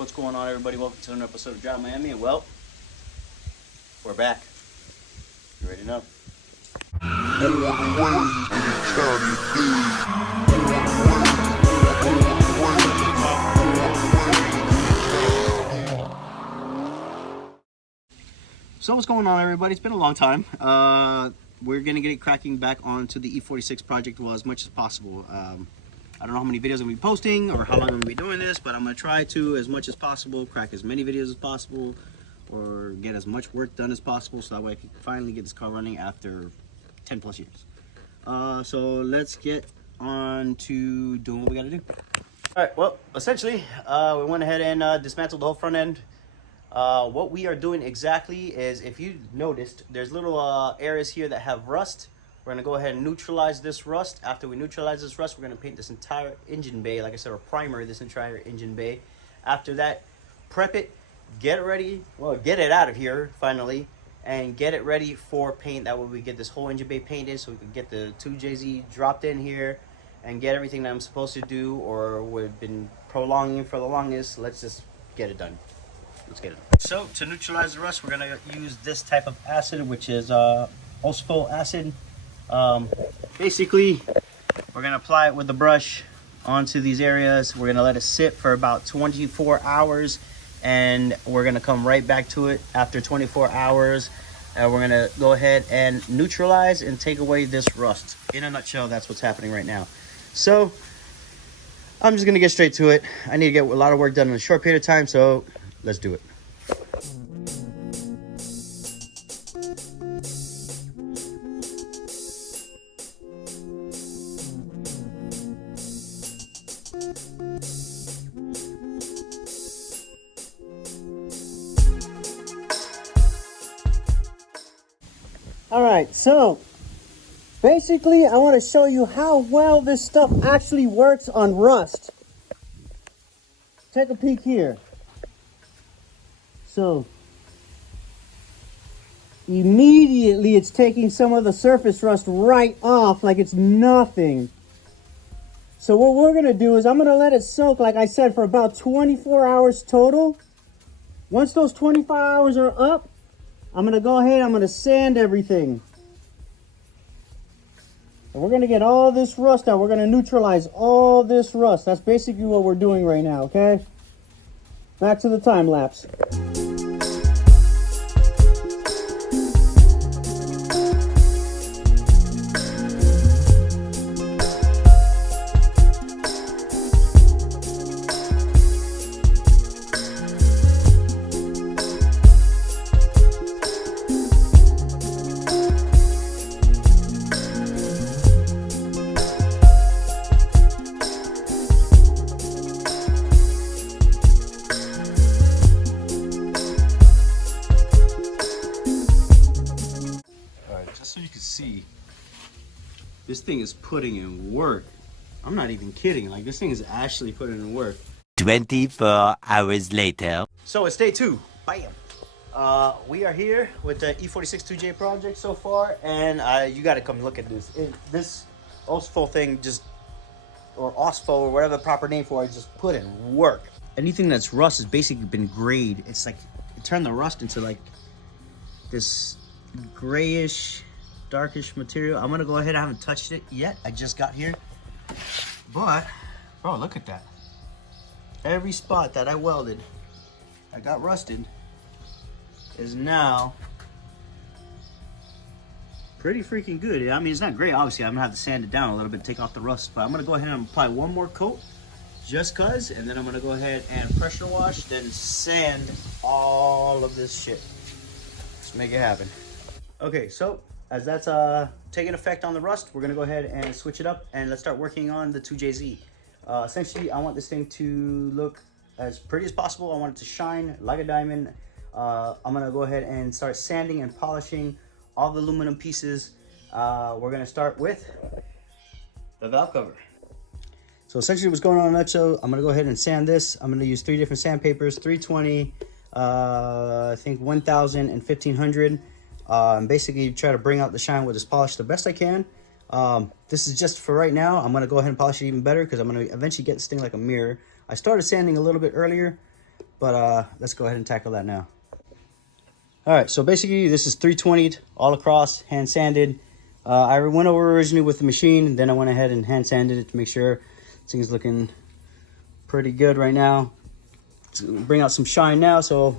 What's going on, everybody? Welcome to another episode of Drive Miami. And well, we're back. You ready now? So what's going on, everybody? It's been a long time. We're gonna get it cracking back onto the E46 project as much as possible. I don't know how many videos I'm gonna be posting or how long I'm gonna be doing this, but I'm gonna try to, as much as possible, crack as many videos as possible or get as much work done as possible so that way I can finally get this car running after 10 plus years. So let's get on to doing what we gotta do. All right, well, essentially, we went ahead and dismantled the whole front end. What we are doing exactly is, if you noticed, there's little areas here that have rust. We're gonna go ahead and neutralize this rust. After we neutralize this rust, we're gonna paint this entire engine bay, like I said, or primer this entire engine bay. After that, prep it, get it ready, well, get it out of here finally, and get it ready for paint. That way we get this whole engine bay painted so we can get the 2jzE dropped in here and get everything that I'm supposed to do or we've been prolonging for the longest. Let's just get it done. Let's get it. So to neutralize the rust, we're gonna use this type of acid, which is phosphoric acid. Basically, we're gonna apply it with the brush onto these areas. We're gonna let it sit for about 24 hours, and we're gonna come right back to it after 24 hours. And we're gonna go ahead and neutralize and take away this rust. In a nutshell, that's what's happening right now. So I'm just gonna get straight to it. I need to get a lot of work done in a short period of time, so let's do it. All right, so basically I want to show you how well this stuff actually works on rust. Take a peek here. So immediately it's taking some of the surface rust right off like it's nothing. So what we're gonna do is I'm gonna let it soak, like I said, for about 24 hours total. Once those 24 hours are up, I'm gonna go ahead, I'm gonna sand everything. And we're gonna get all this rust out. We're gonna neutralize all this rust. That's basically what we're doing right now, okay? Back to the time lapse. So you can see, this thing is putting in work. I'm not even kidding. Like, this thing is actually putting in work. 24 hours later. So it's day 2. Bam. We are here with the E46 2J project so far, and you got to come look at this. This OSFO thing just, or OSFO or whatever the proper name for it, just put in work. Anything that's rust has basically been grayed. It's like it turned the rust into like this grayish, darkish material. I'm gonna go ahead. I haven't touched it yet. I just got here, but bro, look at that. Every spot that I welded, I got rusted, is now pretty freaking good. I mean, it's not great. Obviously, I'm gonna have to sand it down a little bit, take off the rust. But I'm gonna go ahead and apply one more coat, just cause, and then I'm gonna go ahead and pressure wash, then sand all of this shit. Let's make it happen. Okay, so as that's taking effect on the rust, we're gonna go ahead and switch it up and let's start working on the 2jzE. Essentially, I want this thing to look as pretty as possible. I want it to shine like a diamond. I'm gonna go ahead and start sanding and polishing all the aluminum pieces. We're gonna start with the valve cover. So essentially what's going on in a nutshell, I'm gonna go ahead and sand this. I'm gonna use 3 different sandpapers, 320, I think 1000 and 1500. And basically try to bring out the shine with this polish the best I can. This is just for right now. I'm going to go ahead and polish it even better because I'm going to eventually get this thing like a mirror. I started sanding a little bit earlier, But let's go ahead and tackle that now. All right, so basically this is 320'd all across, hand sanded. I went over originally with the machine, then I went ahead and hand sanded it to make sure things looking pretty good right now. To bring out some shine now. So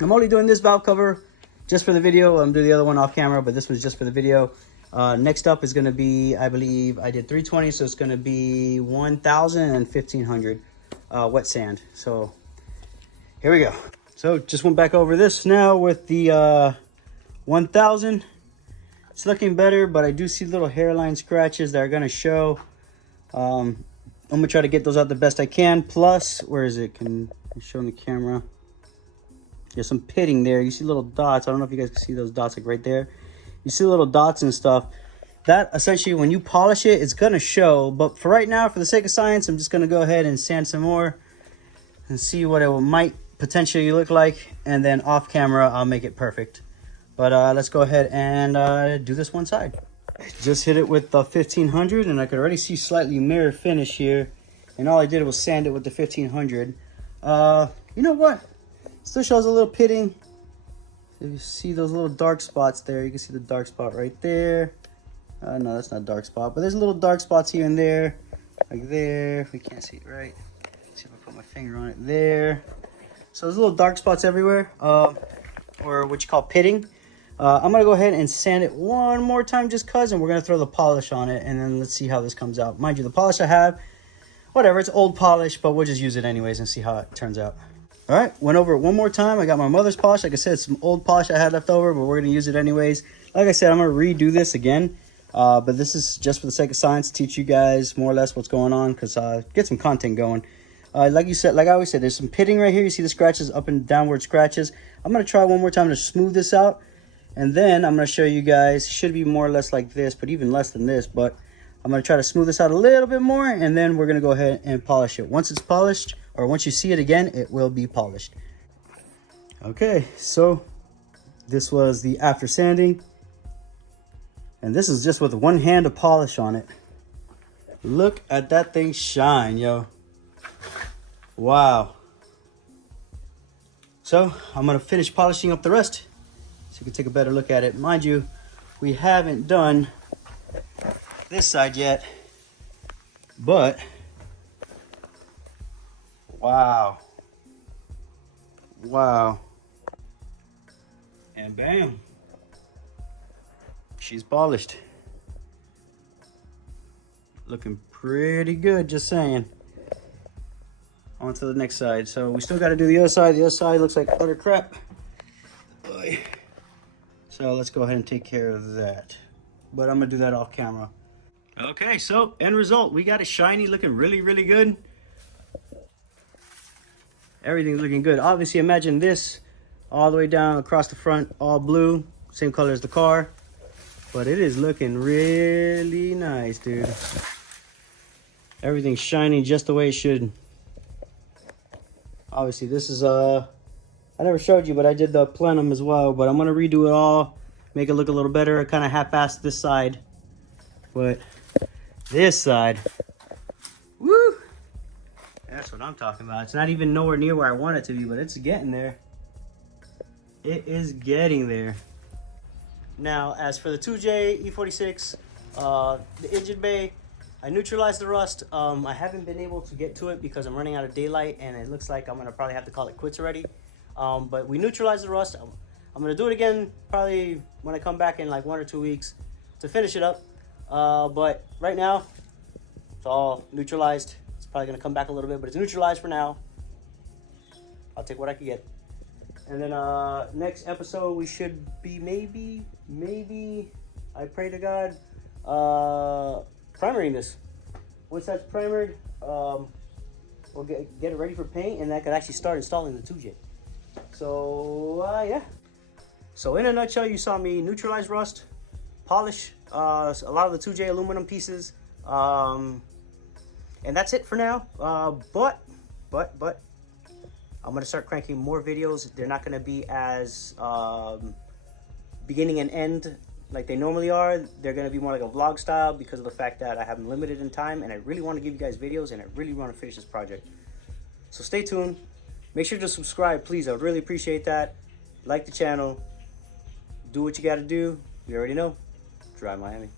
I'm only doing this valve cover just for the video. I'm doing the other one off camera, but this was just for the video. Next up is going to be, I believe I did 320, so it's going to be 1,000 and 1,500 wet sand. So here we go. So just went back over this now with the 1,000. It's looking better, but I do see little hairline scratches that are going to show. I'm going to try to get those out the best I can. Plus, where is it? Can you show on the camera? There's some pitting there. You see little dots. I don't know if you guys can see those dots like right there. You see little dots and stuff. That essentially, when you polish it, it's going to show. But for right now, for the sake of science, I'm just going to go ahead and sand some more and see what it might potentially look like. And then off camera, I'll make it perfect. But let's go ahead and do this one side. Just hit it with the 1500, and I could already see slightly mirror finish here. And all I did was sand it with the 1500. You know what? Still shows a little pitting. If you see those little dark spots there, you can see the dark spot right there. No, that's not a dark spot, but there's little dark spots here and there, like there. We can't see it right. Let's see if I put my finger on it there. So there's little dark spots everywhere, or what you call pitting. I'm gonna go ahead and sand it one more time just cause, and we're gonna throw the polish on it, and then let's see how this comes out. Mind you, the polish I have, whatever, it's old polish, but we'll just use it anyways and see how it turns out. All right, went over it one more time. I got my mother's polish. Like I said, some old polish I had left over, but we're gonna use it anyways. Like I said, I'm gonna redo this again, but this is just for the sake of science, teach you guys more or less what's going on, cause get some content going. Like you said, like I always said, there's some pitting right here. You see the scratches, up and downward scratches. I'm gonna try one more time to smooth this out, and then I'm gonna show you guys. Should be more or less like this, but even less than this. But I'm gonna try to smooth this out a little bit more, and then we're gonna go ahead and polish it. Once it's polished, or once you see it again, it will be polished. Okay, so this was the after sanding, and this is just with one hand of polish on it. Look at that thing shine, yo. Wow. So I'm gonna finish polishing up the rest so you can take a better look at it. Mind you, we haven't done this side yet, but wow. Wow. And bam. She's polished. Looking pretty good, just saying. On to the next side. So we still got to do the other side. The other side looks like utter crap. So let's go ahead and take care of that. But I'm going to do that off camera. Okay, so end result. We got it shiny, looking really, really good. Everything's looking good. Obviously, imagine this all the way down across the front, all blue. Same color as the car. But it is looking really nice, dude. Everything's shining just the way it should. Obviously, this is, I never showed you, but I did the plenum as well. But I'm going to redo it all, make it look a little better. I kind of half-assed this side. But this side, woo! That's what I'm talking about. It's not even nowhere near where I want it to be, but it's getting there. It is getting there. Now, as for the 2jzE46, the engine bay, I neutralized the rust. I haven't been able to get to it because I'm running out of daylight, and it looks like I'm gonna probably have to call it quits already. But we neutralized the rust. I'm gonna do it again probably when I come back in like 1 or 2 weeks to finish it up. But right now, it's all neutralized. It's probably gonna come back a little bit, but it's neutralized for now. I'll take what I can get. And then next episode we should be maybe I pray to God primering this. Once that's primered, we'll get it ready for paint, and I could actually start installing the 2J. So yeah. So in a nutshell, you saw me neutralize rust, polish a lot of the 2J aluminum pieces, and that's it for now. But I'm gonna start cranking more videos. They're not gonna be as beginning and end like they normally are. They're gonna be more like a vlog style because of the fact that I have them limited in time, and I really want to give you guys videos, and I really want to finish this project. So stay tuned. Make sure to subscribe, please. I would really appreciate that. Like the channel. Do what you got to do. You already know. Drive Miami.